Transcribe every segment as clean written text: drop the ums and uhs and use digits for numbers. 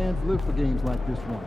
fans live for games like this one.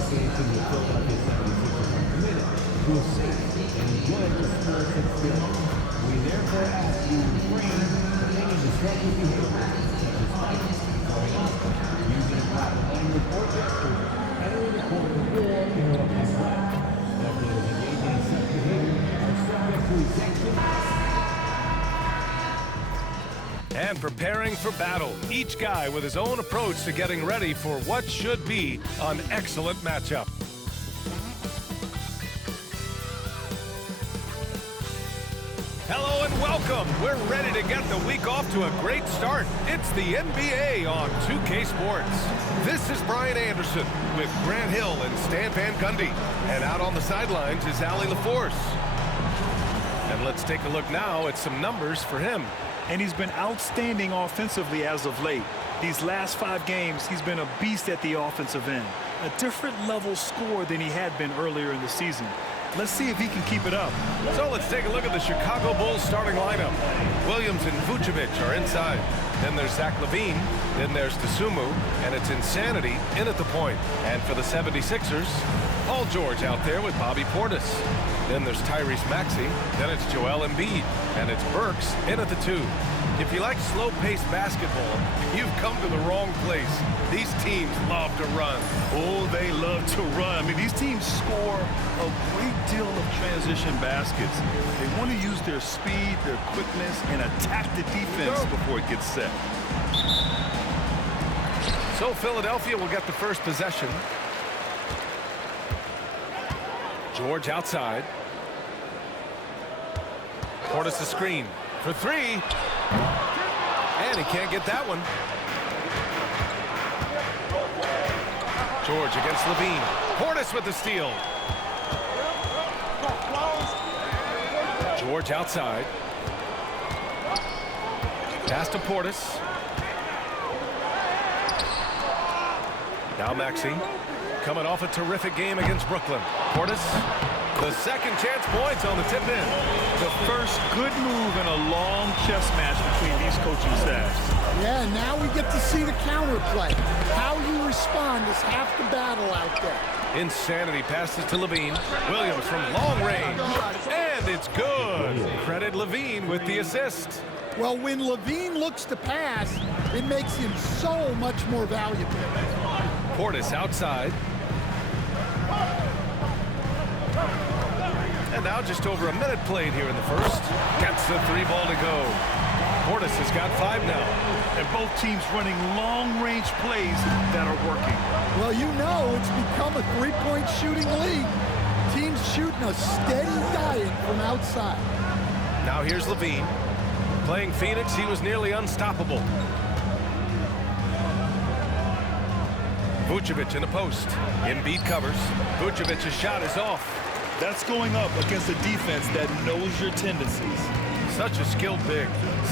Association with Philadelphia 76ers are committed to a safe and enjoyable sports experience. We therefore ask you to refrain from any destructive behavior, such as fighting, throwing up, using a private language or gestures, entering the court or interrupting play. Players engaging in such behavior are subject to exemption. And preparing for battle, each guy with his own approach to getting ready for what should be an excellent matchup. Hello and welcome. We're ready to get the week off to a great start. It's the NBA on 2K Sports. This is Brian Anderson with Grant Hill and Stan Van Gundy. And out on the sidelines is Allie LaForce. And let's take a look now at some numbers for him. And he's been outstanding offensively as of late. These last 5 games, he's been a beast at the offensive end. A different level score than he had been earlier in the season. Let's see if he can keep it up. So let's take a look at the Chicago Bulls starting lineup. Williams and Vucevic are inside. Then there's Zach LaVine. Then there's Dosunmu. And it's Insanity in at the point. And for the 76ers, Paul George out there with Bobby Portis. Then there's Tyrese Maxey. Then it's Joel Embiid. And it's Burks in at the 2. If you like slow-paced basketball, you've come to the wrong place. These teams love to run. Oh, they love to run. I mean, these teams score a great deal of transition baskets. They want to use their speed, their quickness, and attack the defense before it gets set. So Philadelphia will get the first possession. George outside. Portis a screen for 3. And he can't get that one. George against LaVine. Portis with the steal. George outside. Pass to Portis. Now Maxey coming off a terrific game against Brooklyn. Portis, the second chance points on the tip in. The first good move in a long chess match between these coaching staffs. Yeah, now we get to see the counterplay. How you respond is half the battle out there. Insanity passes to LaVine. Williams from long range. And it's good. Credit LaVine with the assist. Well, when LaVine looks to pass, it makes him so much more valuable. Portis outside. And now just over a minute played here in the first. Gets the 3 ball to go. Portis has got 5 now. And both teams running long-range plays that are working. Well, you know it's become a 3-point shooting league. Teams shooting a steady diet from outside. Now here's LaVine. Playing Phoenix, he was nearly unstoppable. Vucevic in the post. Embiid covers. Vucevic's shot is off. That's going up against a defense that knows your tendencies. Such a skilled big.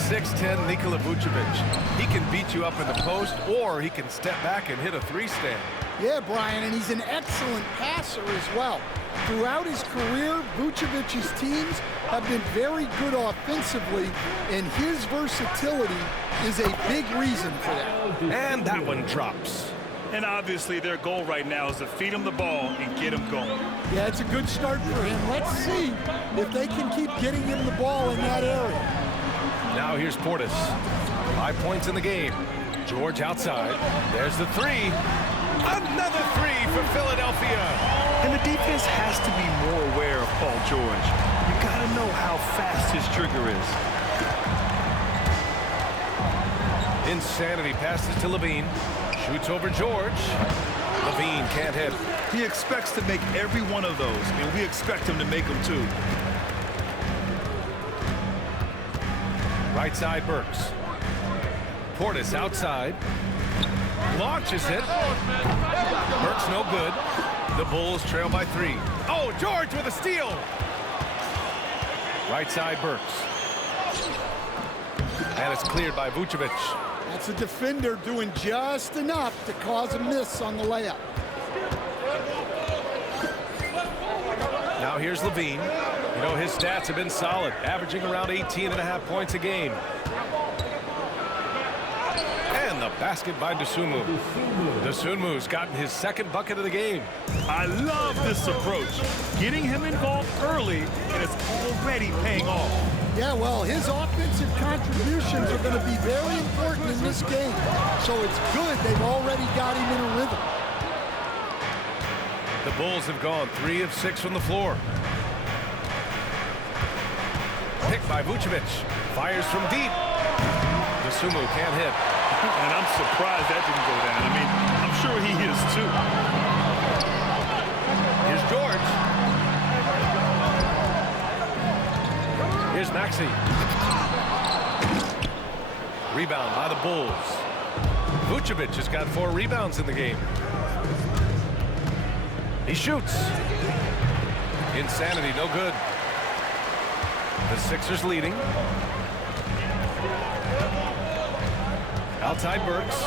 6'10" Nikola Vucevic. He can beat you up in the post, or he can step back and hit a 3-stand. Yeah, Brian, and he's an excellent passer as well. Throughout his career, Vucevic's teams have been very good offensively, and his versatility is a big reason for that. And that one drops. And obviously their goal right now is to feed him the ball and get him going. Yeah, it's a good start for him. Let's see if they can keep getting him the ball in that area. Now here's Portis. 5 points in the game. George outside. There's the 3. Another 3 for Philadelphia. And the defense has to be more aware of Paul George. You got to know how fast his trigger is. Insanity passes to Levine. Shoots over George. Levine can't hit. He expects to make every one of those, and we expect him to make them too. Right side, Burks. Portis outside. Launches it. Burks no good. The Bulls trail by 3. Oh, George with a steal. Right side, Burks. And it's cleared by Vucevic. That's a defender doing just enough to cause a miss on the layup. Now here's Levine. You know, his stats have been solid, averaging around 18.5 points a game. And the basket by Dosunmu. Dosunmu's gotten his second bucket of the game. I love this approach. Getting him involved early, and it's already paying off. Yeah, well, his offensive contributions are going to be very important in this game. So it's good they've already got him in a rhythm. The Bulls have gone 3 of 6 from the floor. Picked by Vucevic. Fires from deep. Dosunmu can't hit. And I'm surprised that didn't go down. I mean, I'm sure he is too. Here's George. Here's Maxey. Rebound by the Bulls. Vucevic has got 4 rebounds in the game. He shoots. Insanity, no good. The Sixers leading. Outside Burks.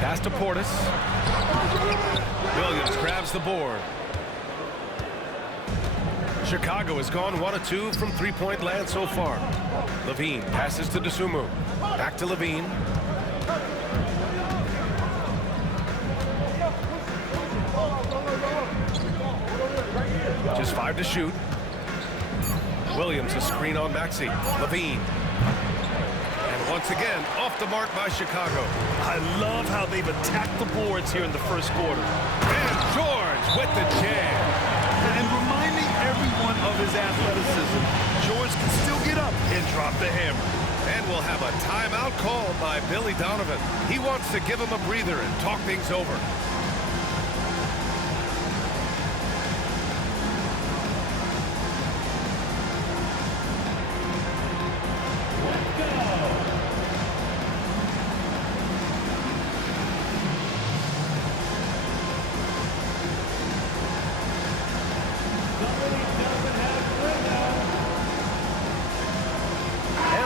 Pass to Portis. Williams grabs the board. Chicago has gone 1 of 2 from three-point land so far. Levine passes to Dosunmu. Back to Levine. Just 5 to shoot. Williams a screen on Maxey. Levine. And once again, off the mark by Chicago. I love how they've attacked the boards here in the first quarter. And George with the jam. And reminding everyone of his athleticism, George can still get up and drop the hammer. And we'll have a timeout called by Billy Donovan. He wants to give him a breather and talk things over.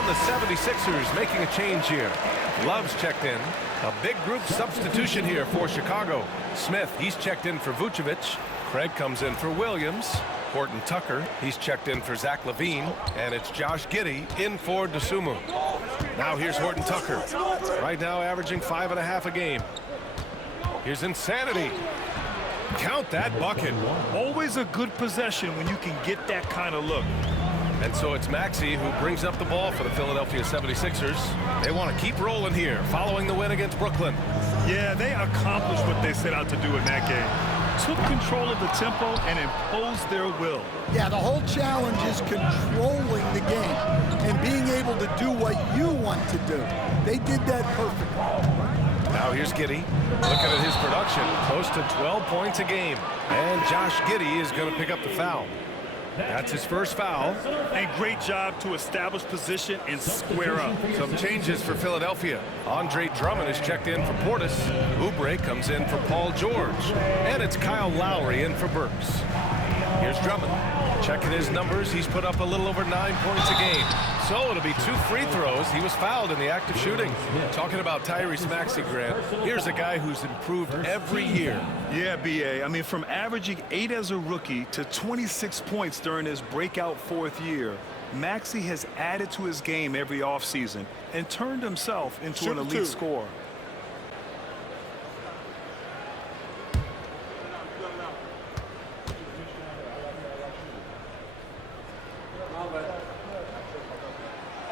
The 76ers making a change here. Love's checked in. A big group substitution here for Chicago. Smith, he's checked in for Vucevic. Craig comes in for Williams. Horton Tucker, he's checked in for Zach LaVine. And it's Josh Giddey in for Dosunmu. Now here's Horton Tucker. Right now averaging 5.5 a game. Here's Insanity. Count that bucket. Always a good possession when you can get that kind of look. And so it's Maxey who brings up the ball for the Philadelphia 76ers. They want to keep rolling here following the win against Brooklyn. Yeah, they accomplished what they set out to do in that game. Took control of the tempo and imposed their will. Yeah, the whole challenge is controlling the game and being able to do what you want to do. They did that perfectly. Now here's Giddey. Looking at his production, close to 12 points a game. And Josh Giddey is going to pick up the foul. That's his first foul. And great job to establish position and square up. Some changes for Philadelphia. Andre Drummond is checked in for Portis. Oubre comes in for Paul George. And it's Kyle Lowry in for Burks. Here's Drummond. Checking his numbers, he's put up a little over 9 points a game. So it'll be 2 free throws. He was fouled in the act of shooting. Talking about Tyrese Maxey, Grant. Here's a guy who's improved every year. Yeah, B.A. I mean, from averaging 8 as a rookie to 26 points during his breakout 4th year, Maxey has added to his game every offseason and turned himself into an elite scorer.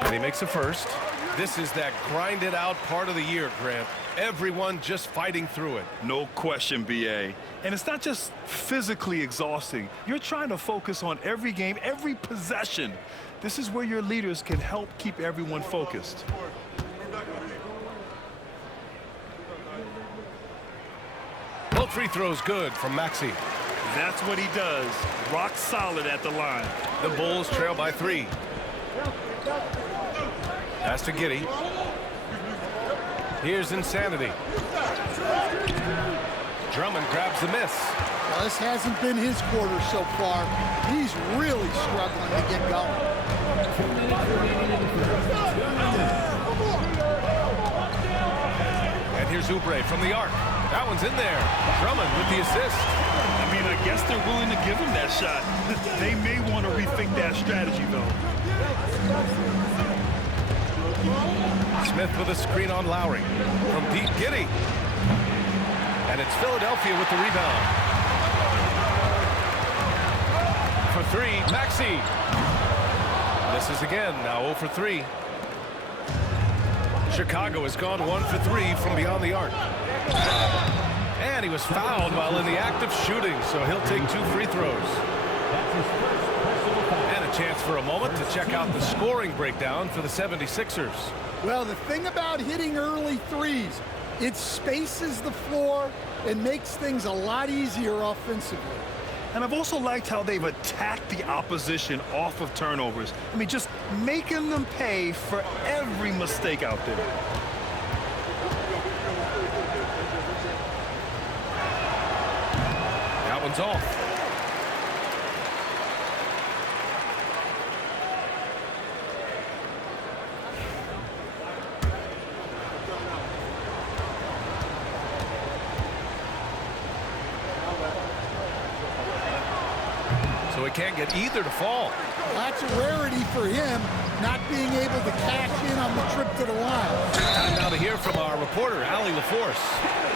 And he makes a first. This is that grinded out part of the year, Grant. Everyone just fighting through it. No question, B.A. And it's not just physically exhausting. You're trying to focus on every game, every possession. This is where your leaders can help keep everyone focused. Both free throws good from Maxey. That's what he does. Rock solid at the line. The Bulls trail by 3. Pass to Giddey. Here's Insanity. Drummond grabs the miss. Well, this hasn't been his quarter so far. He's really struggling to get going. And here's Oubre from the arc. That one's in there. Drummond with the assist. I mean, I guess they're willing to give him that shot. They may want to rethink that strategy, though. Smith with a screen on Lowry. From deep, Giddey. And it's Philadelphia with the rebound. For 3, Maxey. Misses again, now 0 for 3. Chicago has gone 1 for 3 from beyond the arc. And he was fouled while in the act of shooting, so he'll take 2 free throws. And a chance for a moment to check out the scoring breakdown for the 76ers. Well, the thing about hitting early threes, it spaces the floor and makes things a lot easier offensively. And I've also liked how they've attacked the opposition off of turnovers. I mean, just making them pay for every mistake out there. That one's off. So he can't get either to fall. That's a rarity for him, not being able to cash in on the trip to the line. Time now to hear from our reporter, Allie LaForce.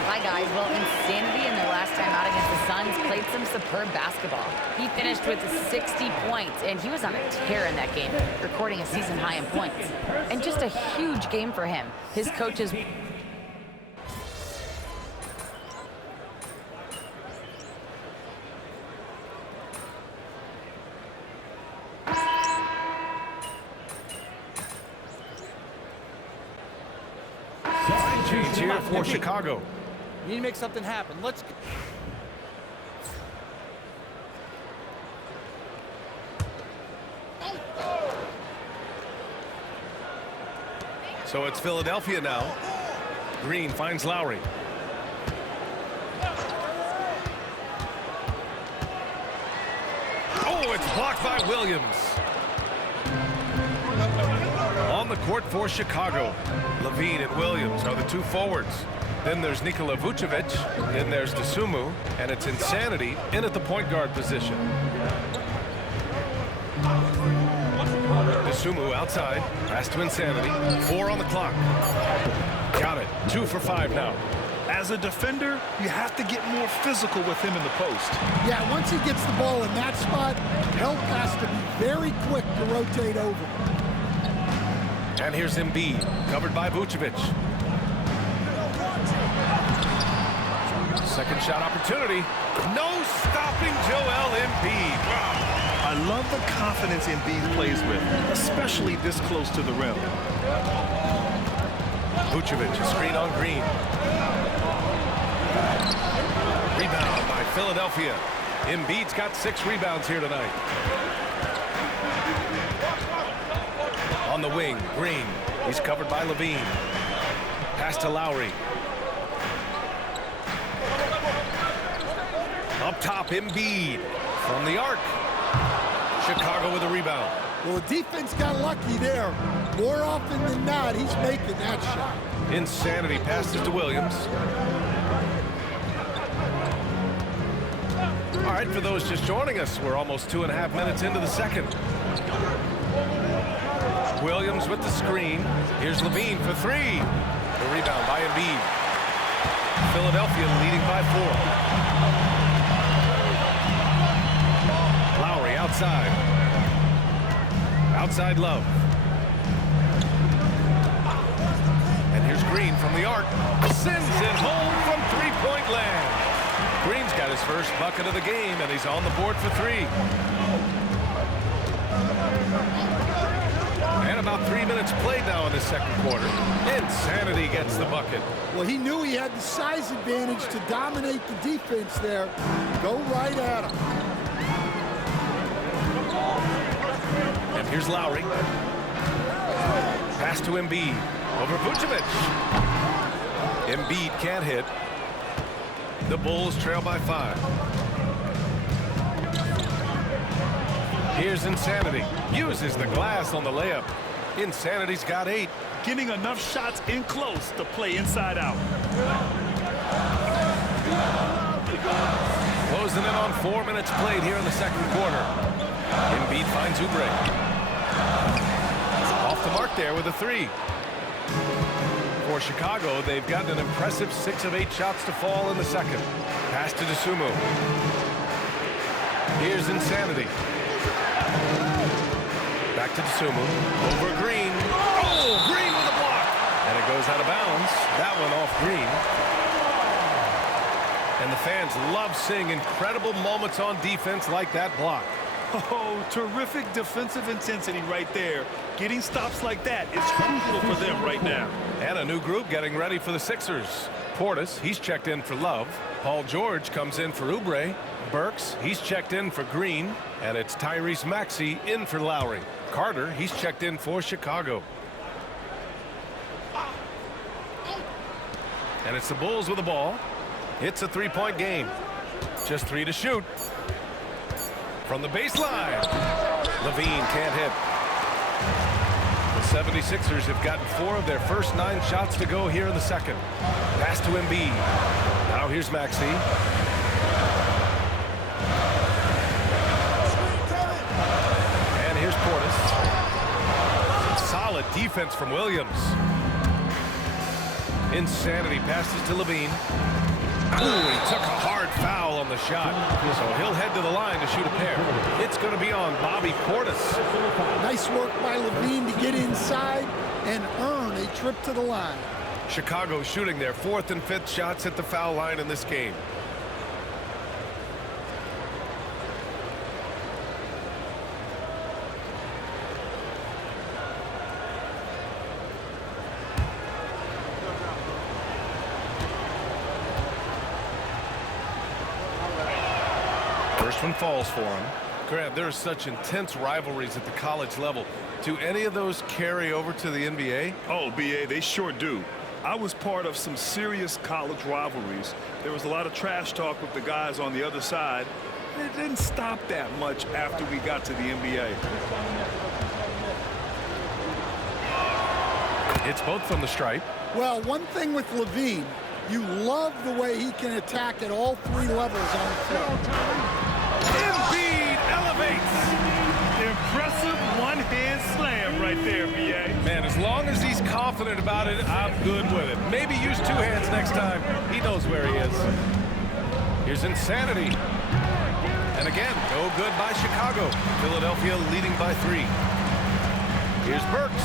Hi, guys. Well, Insanity in their last time out against the Suns played some superb basketball. He finished with 60 points, and he was on a tear in that game, recording a season high in points. And just a huge game for him. His coaches... Change here for Chicago. You need to make something happen. Let's. So it's Philadelphia now. Green finds Lowry. Oh, it's blocked by Williams. On the court for Chicago, Levine and Williams are the 2 forwards. Then there's Nikola Vucevic, then there's Dosunmu, and it's Insanity in at the point guard position. Dosunmu outside, pass to Insanity, 4 on the clock. Got it, 2 for 5 now. As a defender, you have to get more physical with him in the post. Yeah, once he gets the ball in that spot, help has to be very quick to rotate over. And here's Embiid, covered by Vucevic. Second shot opportunity. No stopping Joel Embiid. Wow. I love the confidence Embiid plays with, especially this close to the rim. Vucevic, a screen on Green. Rebound by Philadelphia. Embiid's got 6 rebounds here tonight. On the wing, Green. He's covered by Levine. Pass to Lowry. Up top, Embiid. From the arc. Chicago with a rebound. Well, the defense got lucky there. More often than not, he's making that shot. Insanity passes to Williams. All right, for those just joining us, we're almost 2.5 minutes into the second. Williams with the screen. Here's Levine for 3. The rebound by Embiid. Philadelphia leading by 4. Lowry outside. Outside Love. And Here's Green from the arc. Sends it home from three-point land. Green's got his first bucket of the game, and he's on the board for three. And about 3 minutes played now in the second quarter. Insanity gets the bucket. Well, he knew he had the size advantage to dominate the defense there. Go right at him. And here's Lowry. Pass to Embiid. Over Vucevic. Embiid can't hit. The Bulls trail by 5. Here's Insanity. Uses the glass on the layup. Insanity's got 8. Getting enough shots in close to play inside out. Closing in on 4 minutes played here in the second quarter. Embiid finds Oubre. Off the mark there with a 3. For Chicago, they've gotten an impressive 6 of 8 shots to fall in the second. Pass to Dosunmu. Here's Insanity. Back to Dosunmu. Over Green. Oh, Green with a block. And it goes out of bounds. That one off Green. And the fans love seeing incredible moments on defense like that block. Oh, terrific defensive intensity right there. Getting stops like that is crucial for them right now. And a new group getting ready for the Sixers. Portis, he's checked in for Love. Paul George comes in for Oubre. Burks, he's checked in for Green. And it's Tyrese Maxey in for Lowry. Carter, he's checked in for Chicago. And it's the Bulls with the ball. It's a three-point game. Just 3 to shoot. From the baseline. Levine can't hit. The 76ers have gotten 4 of their first 9 shots to go here in the second. Pass to Embiid. Now here's Maxey. And here's Portis. Solid defense from Williams. Insanity passes to Levine. Ooh, he took a hard foul on the shot. So he'll head to the line to shoot a pair. It's going to be on Bobby Portis. Nice work by Levine to get inside and earn a trip to the line. Chicago shooting their 4th and 5th shots at the foul line in this game. First one falls for him. Grant, there are such intense rivalries at the college level. Do any of those carry over to the NBA? Oh, B.A., they sure do. I was part of some serious college rivalries. There was a lot of trash talk with the guys on the other side. It didn't stop that much after we got to the NBA. It's both from the stripe. Well, one thing with Levine, you love the way he can attack at all 3 levels on the floor. Embiid elevates. Impressive one-hand slam right there, B.A. Man, as long as he's confident about it, I'm good with it. Maybe use 2 hands next time. He knows where he is. Here's Insanity. And again, no good by Chicago. Philadelphia leading by 3. Here's Burks.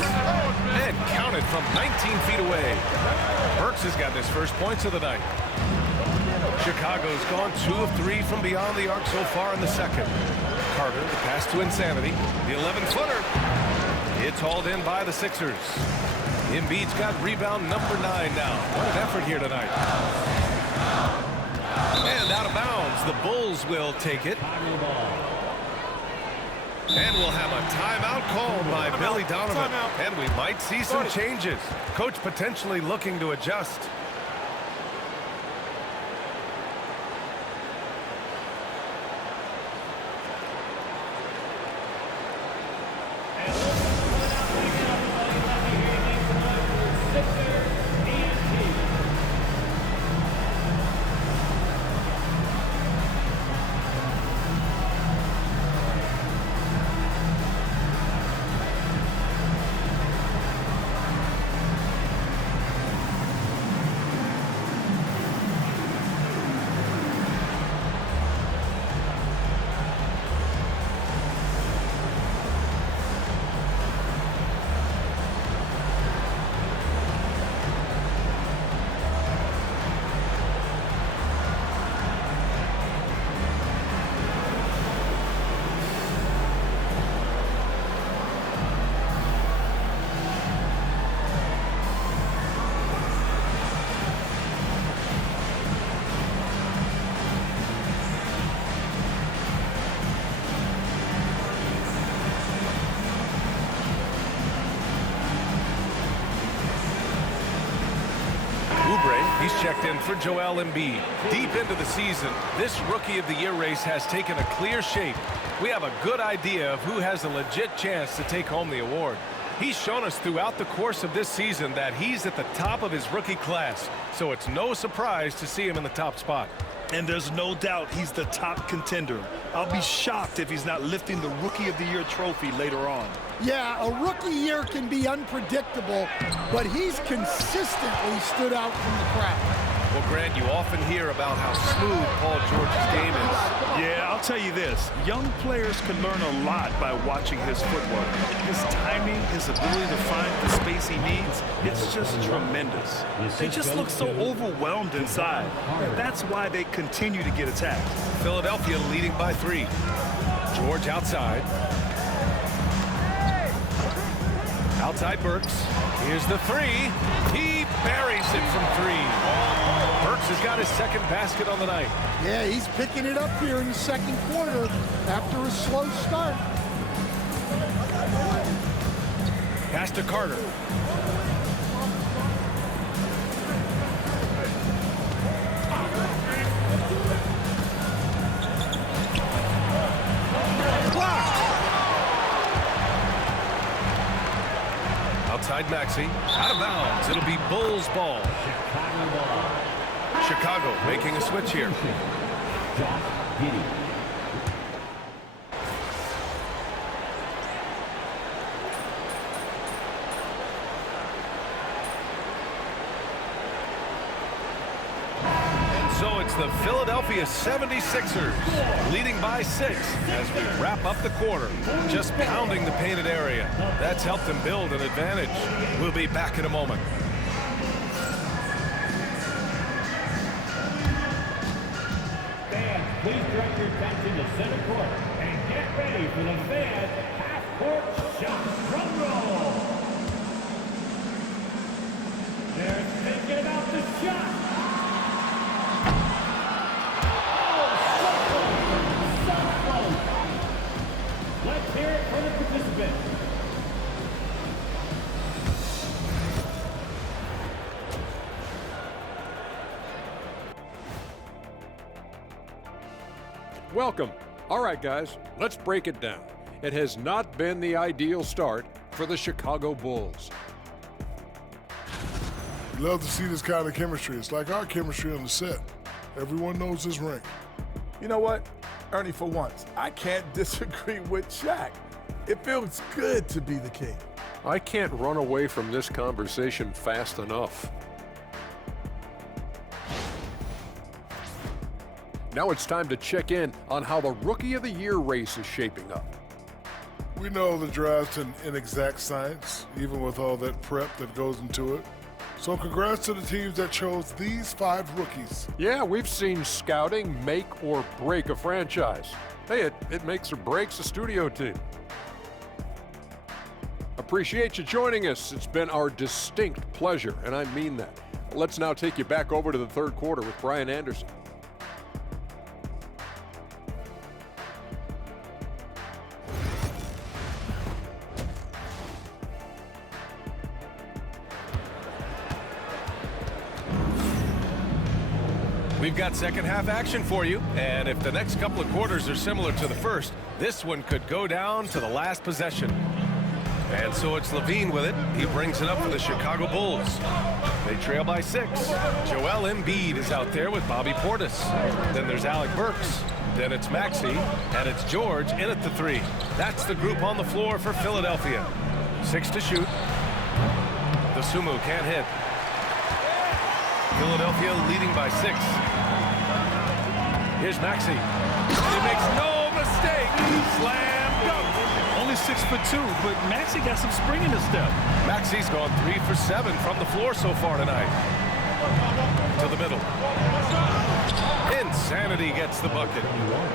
And counted from 19 feet away. Burks has gotten his first points of the night. Chicago's gone 2 of 3 from beyond the arc so far in the second. Carter, the pass to Insanity. The 11-footer. It's hauled in by the Sixers. Embiid's got rebound number 9 now. What an effort here tonight. And out of bounds. The Bulls will take it. And we'll have a timeout called by Billy Donovan. And we might see some changes. Coach potentially looking to adjust. He's checked in for Joel Embiid. Deep into the season, this Rookie of the Year race has taken a clear shape. We have a good idea of who has a legit chance to take home the award. He's shown us throughout the course of this season that he's at the top of his rookie class, so it's no surprise to see him in the top spot. And there's no doubt he's the top contender. I'll be shocked if he's not lifting the Rookie of the Year trophy later on. Yeah, a rookie year can be unpredictable, but he's consistently stood out from the crowd. Well, Grant, you often hear about how smooth Paul George's game is. Yeah, I'll tell you this. Young players can learn a lot by watching his footwork. His timing, his ability to find the space he needs, it's just tremendous. They just look so overwhelmed inside. That's why they continue to get attacked. Philadelphia leading by 3. George outside. Outside Burks. Here's the 3. He buries it from 3. Burks has got his second basket on the night. Yeah, he's picking it up here in the second quarter after a slow start. Pass to Carter. Outside Maxey. Out of bounds. It'll be Bulls ball. Chicago making a switch here. And so it's the Philadelphia 76ers leading by 6 as we wrap up the quarter. Just pounding the painted area. That's helped them build an advantage. We'll be back in a moment. Please direct your attention to center court and get ready for the fan half-court shot. Drum roll. They're thinking about the shot. Oh, so close. Let's hear it for the participants. Welcome. All right, guys, let's break it down. It has not been the ideal start for the Chicago Bulls. Love to see this kind of chemistry. It's like our chemistry on the set. Everyone knows his ring. You know what, Ernie, for once, I can't disagree with Shaq. It feels good to be the king. I can't run away from this conversation fast enough. Now it's time to check in on how the Rookie of the Year race is shaping up. We know the draft's an inexact science, even with all that prep that goes into it. So congrats to the teams that chose these 5 rookies. Yeah, we've seen scouting make or break a franchise. Hey, it makes or breaks a studio team. Appreciate you joining us. It's been our distinct pleasure, and I mean that. Let's now take you back over to the third quarter with Brian Anderson. We've got second half action for you, and if the next couple of quarters are similar to the first, this one could go down to the last possession. And so it's Levine with it. He brings it up for the Chicago Bulls. They trail by 6. Joel Embiid is out there with Bobby Portis. Then there's Alec Burks. Then it's Maxey, and it's George in at the 3. That's the group on the floor for Philadelphia. 6 to shoot. The Sumu can't hit. Philadelphia leading by 6. Here's Maxey. He makes no mistake. Slam dunk. Only 6'2", but Maxey got some spring in his step. Maxey's gone 3 for 7 from the floor so far tonight. To the middle. Insanity gets the bucket.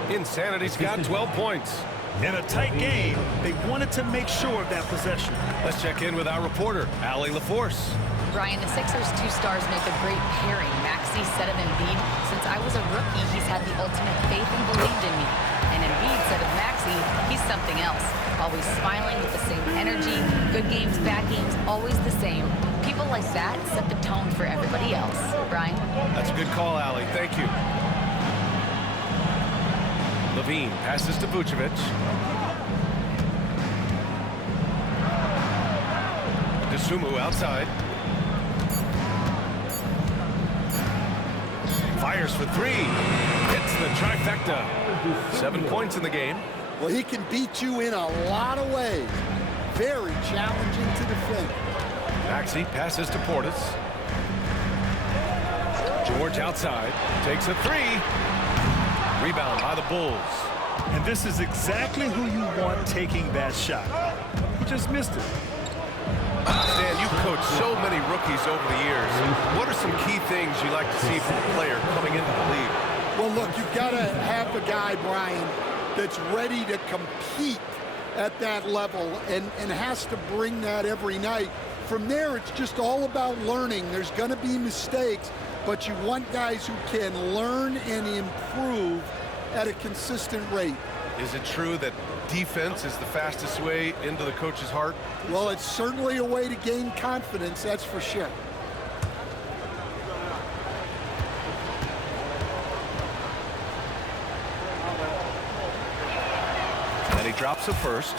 Insanity's got 12 points. In a tight game, they wanted to make sure of that possession. Let's check in with our reporter, Allie LaForce. Brian, the Sixers' 2 stars make a great pairing. Maxey said of Embiid, since I was a rookie, he's had the ultimate faith and believed in me. And And Embiid said of Maxey, he's something else. Always smiling with the same energy. Good games, bad games, always the same. People like that set the tone for everybody else. Brian? That's a good call, Allie. Thank you. Levine passes to Vucevic. Dosunmu outside. Fires for three. Hits the trifecta. 7 points in the game. Well, he can beat you in a lot of ways. Very challenging to defend. Maxey passes to Portis. George outside. Takes a three. Rebound by the Bulls. And this is exactly who you want taking that shot. He just missed it. Stan, you've coached so many rookies over the years. What are some key things you like to see from a player coming into the league? Well, look, you've got to have a guy, Brian, that's ready to compete at that level and has to bring that every night. From there, it's just all about learning. There's going to be mistakes, but you want guys who can learn and improve at a consistent rate. Is it true that defense is the fastest way into the coach's heart? Well, it's certainly a way to gain confidence, that's for sure. And he drops a first.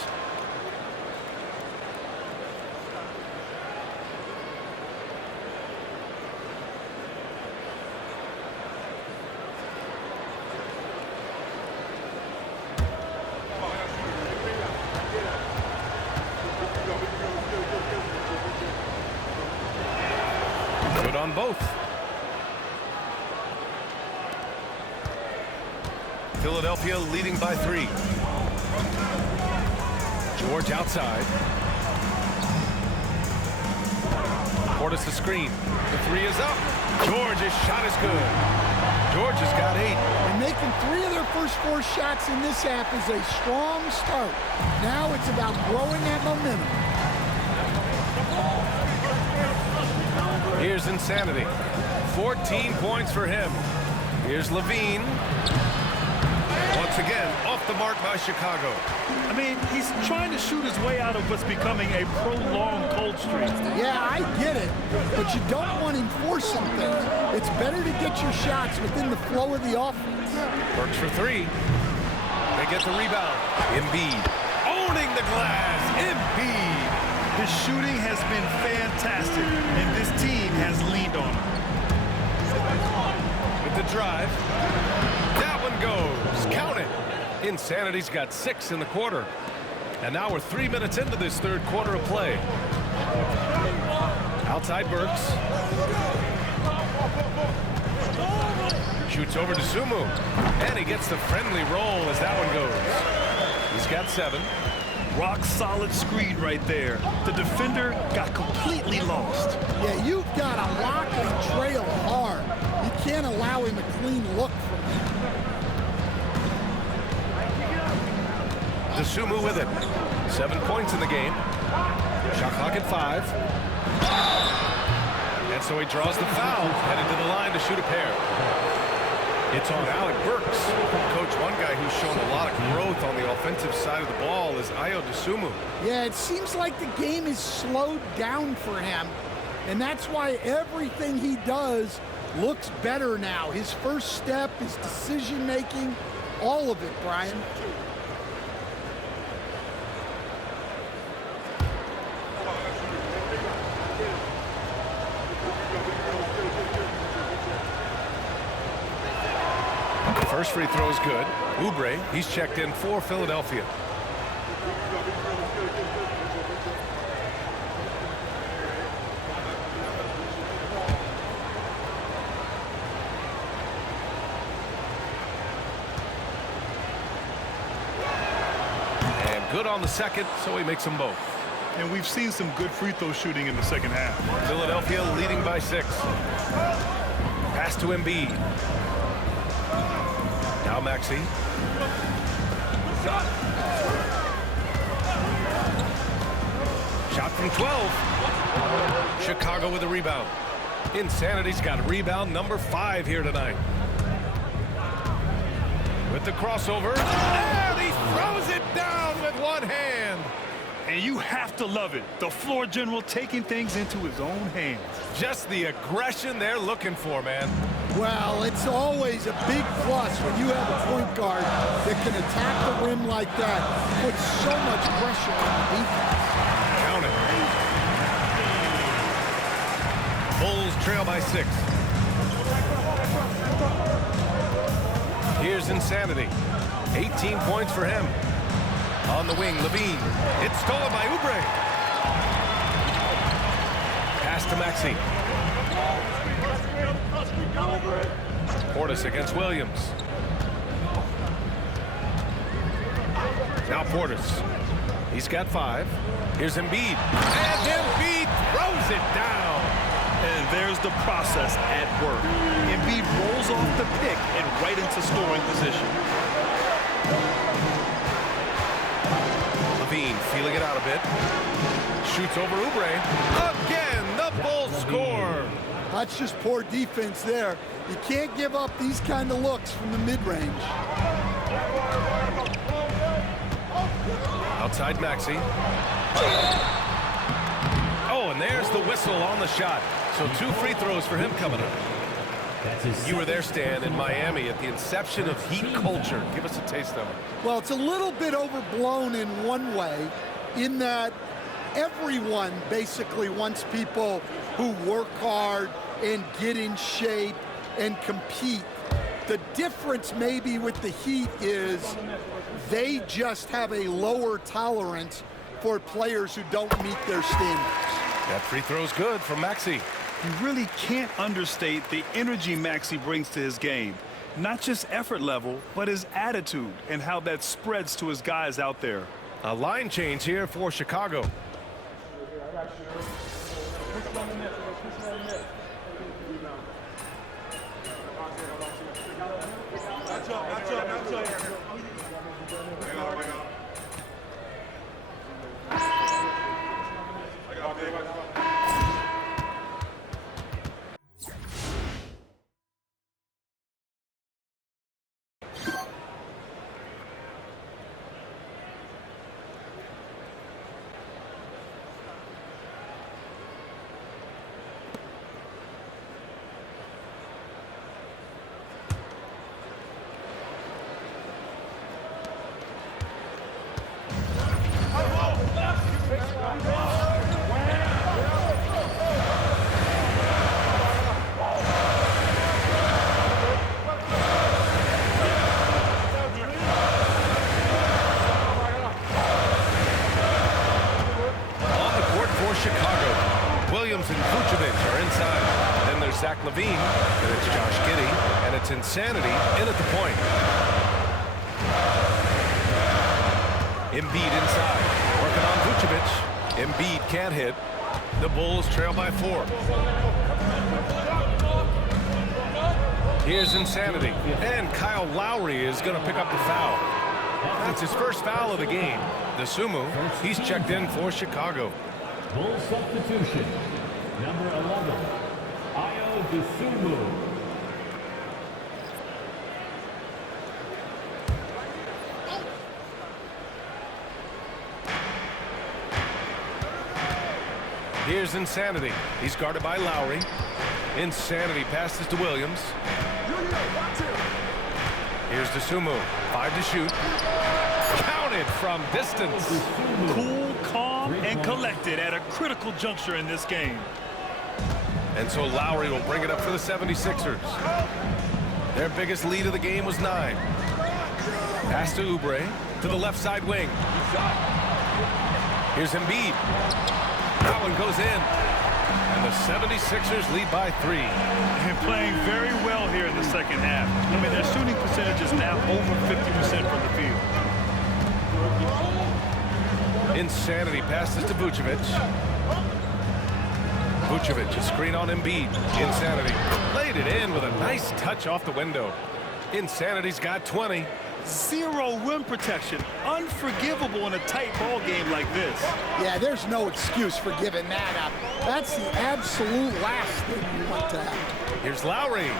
Good on both. Philadelphia leading by 3. George outside. Portis the screen. The three is up. George's shot is good. George has got 8. And making 3 of their first 4 shots in this half is a strong start. Now it's about growing that momentum. Here's Insanity. 14 points for him. Here's Levine. Once again, off the mark by Chicago. I mean, he's trying to shoot his way out of what's becoming a prolonged cold streak. Yeah, I get it, but you don't want him forcing things. It's better to get your shots within the flow of the offense. Works for 3. They get the rebound. Embiid owning the glass. Embiid. His shooting has been fantastic, and this team has leaned on him. With the drive. That one goes. Count it. Insanity's got 6 in the quarter. And now we're 3 minutes into this third quarter of play. Outside Burks. Shoots over to Sumu. And he gets the friendly roll as that one goes. He's got 7. Rock solid screen right there. The defender got completely lost. Yeah, you've got to lock and trail hard. You can't allow him a clean look from him. Dosunmu with it. 7 points in the game. Shot clock at 5. And so he draws the foul, headed to the line to shoot a pair. It's on Alec Burks. Coach, one guy who's shown a lot of growth on the offensive side of the ball is Ayo Dosunmu. Yeah, it seems like the game is slowed down for him, and that's why everything he does looks better now. His first step, his decision-making, all of it, Brian. First free throw is good. Oubre, he's checked in for Philadelphia. And good on the second, so he makes them both. And we've seen some good free throw shooting in the second half. Philadelphia leading by 6. Pass to Embiid. Now Maxey. Shot from 12. Chicago with a rebound. Insanity's got rebound number 5 here tonight. with the crossover. And he throws it down with one hand. And you have to love it. The floor general taking things into his own hands. Just the aggression they're looking for, man. Well, it's always a big plus when you have a point guard that can attack the rim like that, puts so much pressure on the defense. Count it. Bulls trail by 6. Here's Insanity. 18 points for him. On the wing, Levine. It's stolen by Oubre. Pass to Maxey. Portis against Williams. Now Portis. He's got 5. Here's Embiid. And Embiid throws it down. And there's the process at work. Embiid rolls off the pick and right into scoring position. Levine feeling it out a bit. Shoots over Oubre. Again, the Bulls score. That's just poor defense there. You can't give up these kind of looks from the mid-range. Outside Maxey. Oh, and there's the whistle on the shot. So 2 free throws for him coming up. You were there, Stan, in Miami at the inception of Heat culture. Give us a taste of it. Well, it's a little bit overblown in one way, in that everyone basically wants people who work hard and get in shape and compete. The difference maybe with the Heat is they just have a lower tolerance for players who don't meet their standards. That free throw's good from Maxey. You really can't understate the energy Maxey brings to his game. Not just effort level, but his attitude and how that spreads to his guys out there. A line change here for Chicago. Zach Levine, and it's Josh Giddey, and it's Insanity in at the point. Embiid inside, working on Vucevic. Embiid can't hit. The Bulls trail by 4. Here's Insanity, and Kyle Lowry is going to pick up the foul. That's his first foul of the game. Dosunmu, he's checked in for Chicago. Bull substitution, number 11, Dosunmu. Here's Insanity. He's guarded by Lowry. Insanity passes to Williams. Here's Dosunmu. 5 to shoot. Counted from distance. Cool, calm, and collected at a critical juncture in this game. And so Lowry will bring it up for the 76ers. Their biggest lead of the game was 9. Pass to Oubre to the left side wing. Here's Embiid. That one goes in. And the 76ers lead by 3. And playing very well here in the second half. I mean, their shooting percentage is now over 50% from the field. Insanity passes to Vucevic. Vucevic, a screen on Embiid. Insanity laid it in with a nice touch off the window. Insanity's got 20. Zero rim protection. Unforgivable in a tight ball game like this. Yeah, there's no excuse for giving that up. That's the absolute last thing you want to have. Here's Lowry.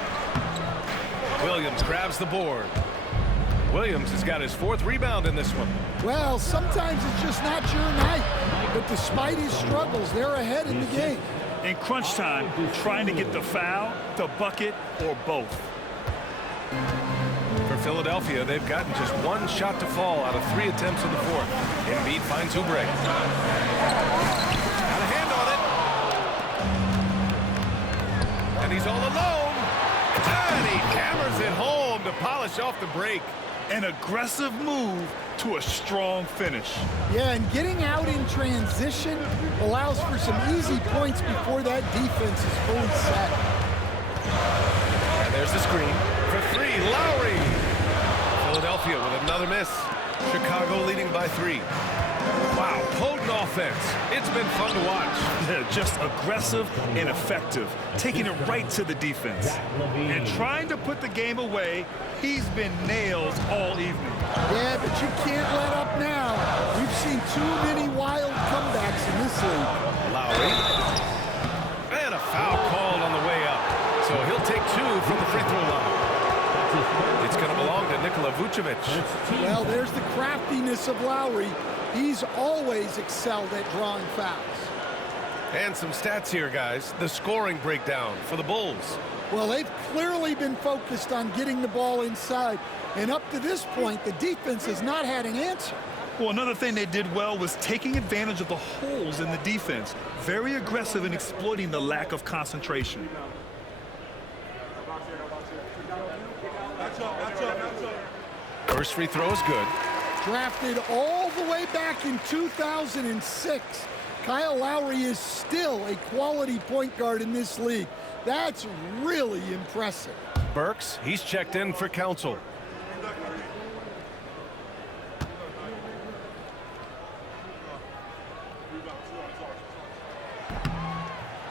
Williams grabs the board. Williams has got his 4th rebound in this one. Well, sometimes it's just not your night. But despite his struggles, they're ahead in the game. In crunch time, trying to get the foul, the bucket, or both. For Philadelphia, they've gotten just 1 shot to fall out of 3 attempts in the 4th. Embiid finds Oubre. Got a hand on it. And he's all alone. And he hammers it home to polish off the break. An aggressive move to a strong finish. Yeah, and getting out in transition allows for some easy points before that defense is fully set. And there's the screen for 3. Lowry. Philadelphia with another miss. Chicago leading by 3. Wow, potent offense. It's been fun to watch. Just aggressive and effective, taking it right to the defense. And trying to put the game away, he's been nailed all evening. Yeah, but you can't let up now. We've seen too many wild comebacks in this league. Lowry. And a foul called on the way up. So he'll take 2 from the free throw line. It's going to belong to Nikola Vucevic. Well, there's the craftiness of Lowry. He's always excelled at drawing fouls. And some stats here, guys. The scoring breakdown for the Bulls. Well, they've clearly been focused on getting the ball inside. And up to this point, the defense has not had an answer. Well, another thing they did well was taking advantage of the holes in the defense. Very aggressive in exploiting the lack of concentration. First free throw is good. Drafted all the way back in 2006, Kyle Lowry is still a quality point guard in this league. That's really impressive. Burks, he's checked in for counsel.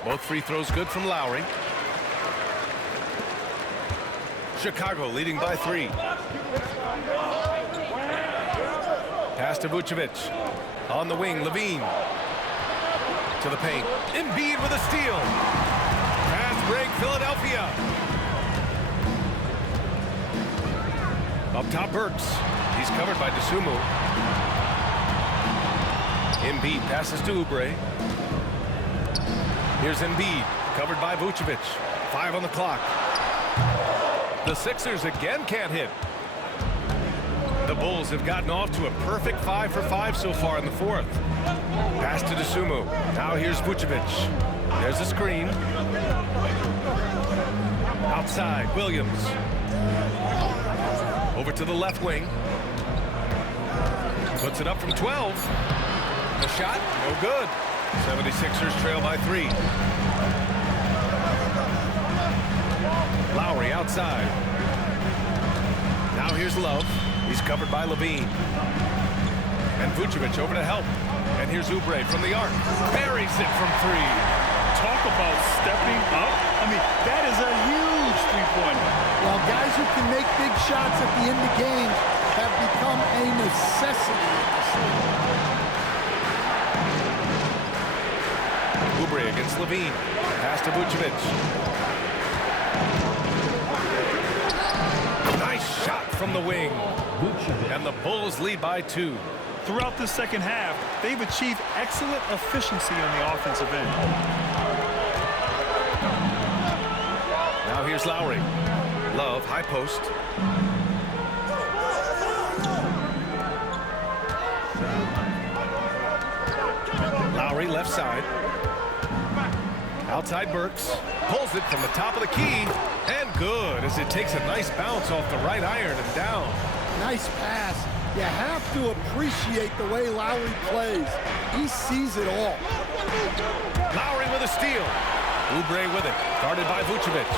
Both free throws good from Lowry. Chicago leading by 3. Pass to Vucevic. On the wing, Levine. To the paint. Embiid with a steal. Fast break, Philadelphia. Up top, Burks. He's covered by Dosunmu. Embiid passes to Oubre. Here's Embiid, covered by Vucevic. 5 on the clock. The Sixers again can't hit. The Bulls have gotten off to a perfect 5 for 5 so far in the 4th. Pass to Dosunmu. Now here's Vucevic. There's a screen. Outside, Williams. Over to the left wing. Puts it up from 12. The shot, no good. 76ers trail by 3. Lowry outside. Now here's Love. He's covered by Levine. And Vucevic over to help. And here's Oubre from the arc. Buries it from 3. Talk about stepping up. I mean, that is a huge three-pointer. Well, guys who can make big shots at the end of games have become a necessity in this league. Oubre against Levine. Pass to Vucevic. Nice shot from the wing. And the Bulls lead by 2. Throughout the second half, they've achieved excellent efficiency on the offensive end. Now here's Lowry. Love, high post. Lowry left side. Outside Burks. Pulls it from the top of the key. And good as it takes a nice bounce off the right iron and down. Nice pass. You have to appreciate the way Lowry plays. He sees it all. Lowry with a steal. Oubre with it. Guarded by Vucevic.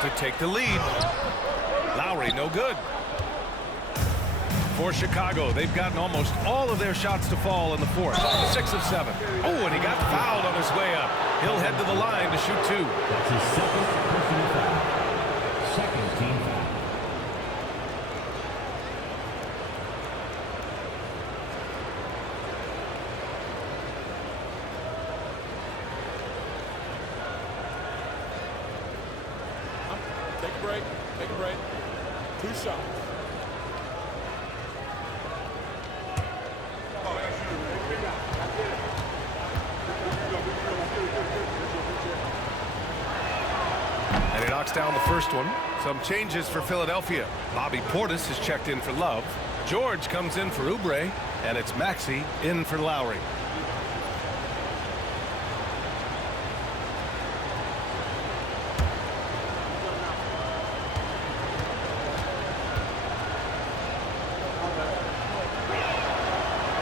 To take the lead. Lowry no good. For Chicago, they've gotten almost all of their shots to fall in the 4th. 6 of 7. Oh, and he got fouled on his way up. He'll head to the line to shoot 2. That's his second personal foul. Second team foul. Take a break. Take a break. 2 shots. And he knocks down the first one. Some changes for Philadelphia. Bobby Portis is checked in for Love. George comes in for Oubre, and it's Maxey in for Lowry.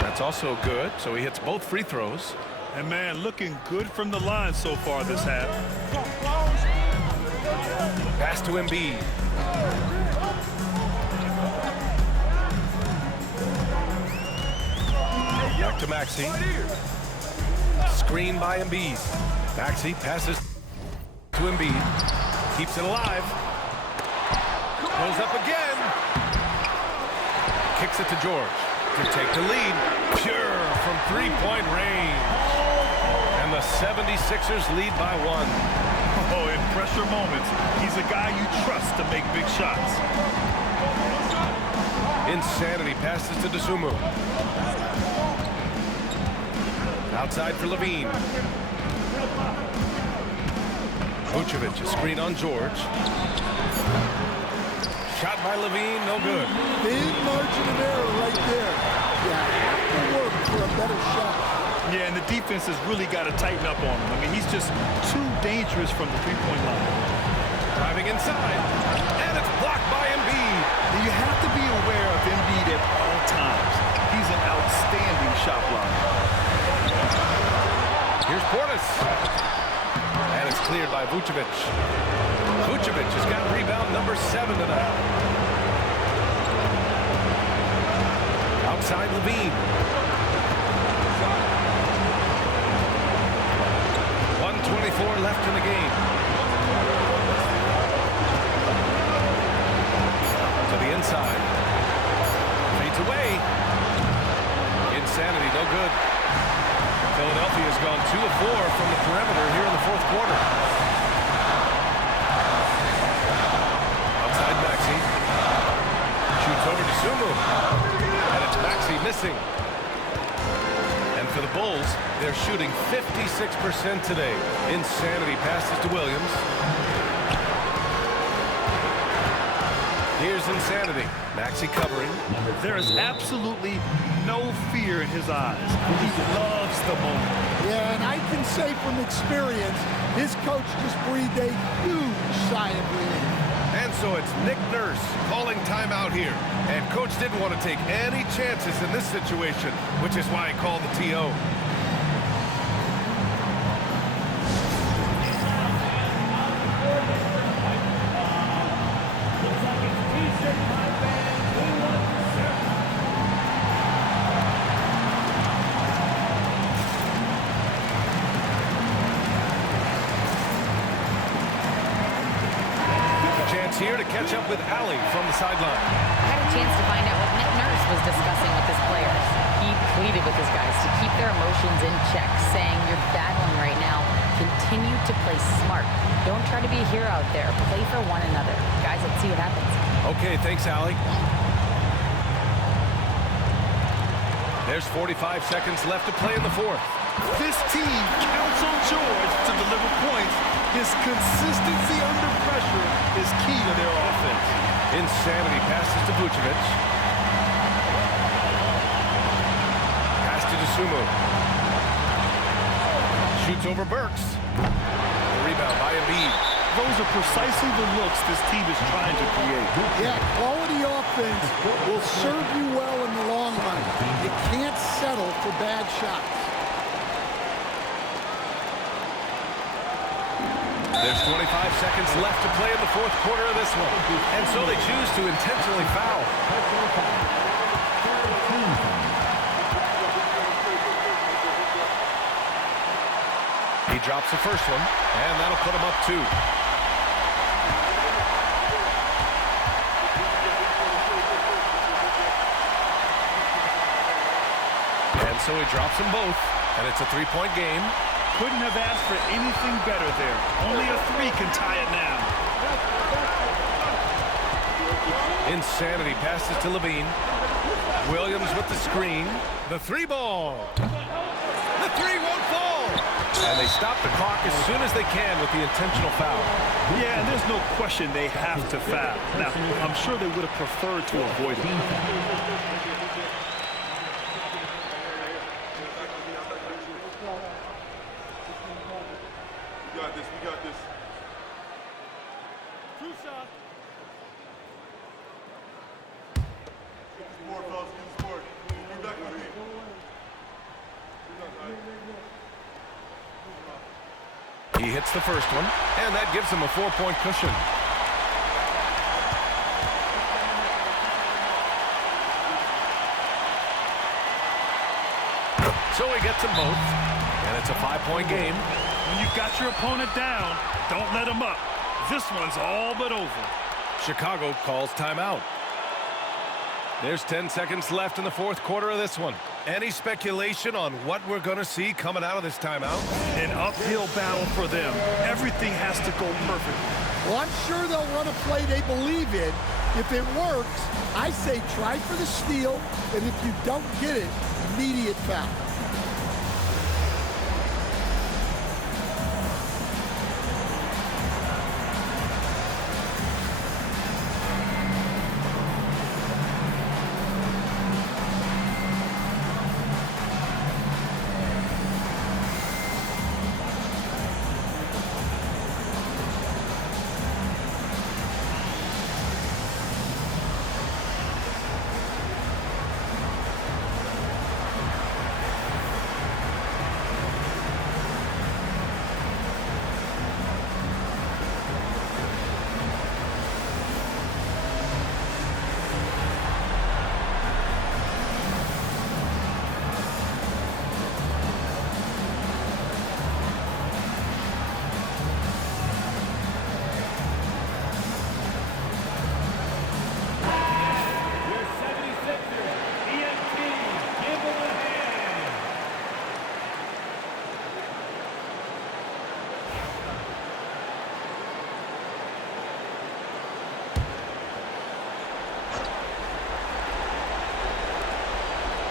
That's also good, so he hits both free throws. And man, looking good from the line so far this half. Pass to Embiid. Back to Maxey. Screen by Embiid. Maxey passes to Embiid. Keeps it alive. Goes up again. Kicks it to George to take the lead. Pure from three-point range. And the 76ers lead by 1. Oh, in pressure moments, he's a guy you trust to make big shots. Insanity passes to Dosunmu. Outside for Levine. Vucevic, a screen on George. Shot by Levine, no good. Big margin of error right there. You have to work for a better shot. Yeah, and the defense has really got to tighten up on him. I mean, he's just too dangerous from the three-point line. Driving inside, and it's blocked by Embiid. You have to be aware of Embiid at all times. He's an outstanding shot blocker. Here's Portis. And it's cleared by Vucevic. Vucevic has got rebound number 7 tonight. Outside Levine. 1:24 left in the game. To the inside. Fades away. Insanity, no good. Philadelphia has gone 2 of 4 from the perimeter here in the fourth quarter. Outside Maxey. Shoots over to Sumu. And it's Maxey missing. And for the Bulls, they're shooting 56% today. Insanity passes to Williams. Here's Insanity. Maxey covering. There is absolutely no fear in his eyes. He loves the moment. Yeah, and I can say from experience, his coach just breathed a huge sigh of relief. And so it's Nick Nurse calling timeout here. And coach didn't want to take any chances in this situation, which is why he called the TO. Here to catch up with Allie from the sideline. I had a chance to find out what Nick Nurse was discussing with his players. He pleaded with his guys to keep their emotions in check, saying, "You're battling right now. Continue to play smart. Don't try to be a hero out there. Play for one another." Guys, let's see what happens. Okay, thanks, Allie. There's 45 seconds left to play in the fourth. This team counts on George to deliver points. His consistency under pressure is key to their offense. Insanity passes to Vucevic. Pass to Dosunmu. Shoots over Burks. The rebound by Embiid. Those are precisely the looks this team is trying to create. Yeah, quality offense will serve you well in the long run. You can't settle for bad shots. There's 25 seconds left to play in the fourth quarter of this one. And so they choose to intentionally foul. He drops the first one, and that'll put him up 2. And so he drops them both, and it's a 3-point game. Couldn't have asked for anything better there. Only a 3 can tie it now. Insanity passes to Levine. Williams with the screen. The three ball. The three won't fall. And they stop the clock as soon as they can with the intentional foul. Yeah, and there's no question they have to foul. Now, I'm sure they would have preferred to avoid it. We got this. We got this. Two shots. Get this board, fellas. Get this board. Bring back with me. He hits the first one, and that gives him a 4-point cushion. So he gets them both, and it's a 5-point game. When you've got your opponent down, don't let him up. This one's all but over. Chicago calls timeout. There's 10 seconds left in the fourth quarter of this one. Any speculation on what we're going to see coming out of this timeout? An uphill battle for them. Everything has to go perfect. Well, I'm sure they'll run a play they believe in. If it works, I say try for the steal, and if you don't get it, immediate foul.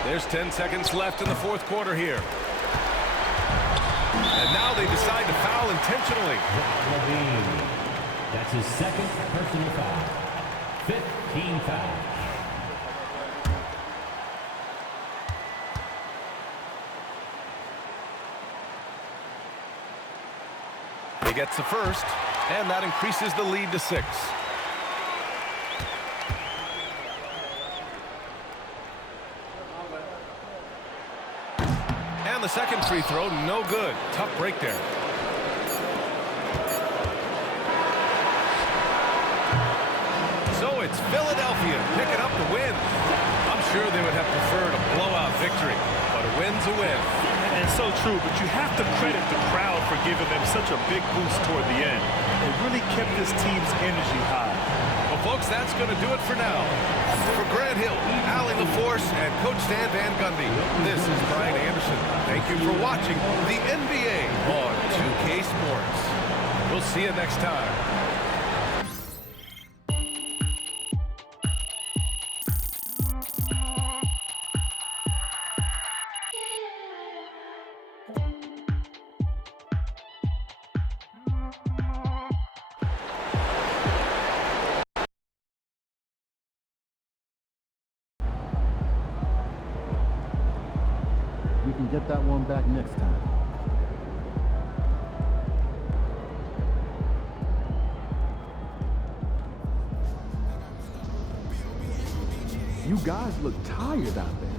There's 10 seconds left in the fourth quarter here. And now they decide to foul intentionally. That's his second personal foul. 15 fouls. He gets the first, and that increases the lead to 6. And the second free throw, no good. Tough break there. So it's Philadelphia picking up the win. I'm sure they would have preferred a blowout victory, but a win's a win. And so true, but you have to credit the crowd for giving them such a big boost toward the end. It really kept this team's energy high. Well, folks, that's going to do it for now. For Grant Hill, Allie LaForce, and Coach Stan Van Gundy, this is Brian Anderson. Thank you for watching the NBA on 2K Sports. We'll see you next time. We can get that one back next time. You guys look tired out there.